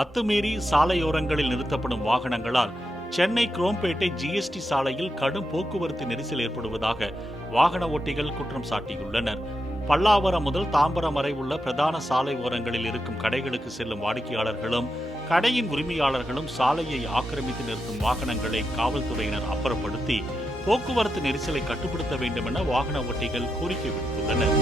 அத்துமீறி சாலையோரங்களில் நிறுத்தப்படும் வாகனங்களால் சென்னை குரோம்பேட்டை ஜிஎஸ்டி சாலையில் கடும் போக்குவரத்து நெரிசல் ஏற்படுவதாக வாகன ஓட்டிகள் குற்றம் சாட்டியுள்ளனர். பல்லாவரம் முதல் தாம்பரம் வரை உள்ள பிரதான சாலை ஓரங்களில் இருக்கும் கடைகளுக்கு செல்லும் வாடிக்கையாளர்களும் கடையின் உரிமையாளர்களும் சாலையை ஆக்கிரமித்து நிறுத்தும் வாகனங்களை காவல்துறையினர் அப்புறப்படுத்தி போக்குவரத்து நெரிசலை கட்டுப்படுத்த வேண்டும் என வாகன ஓட்டிகள் கோரிக்கை விடுத்துள்ளனர்.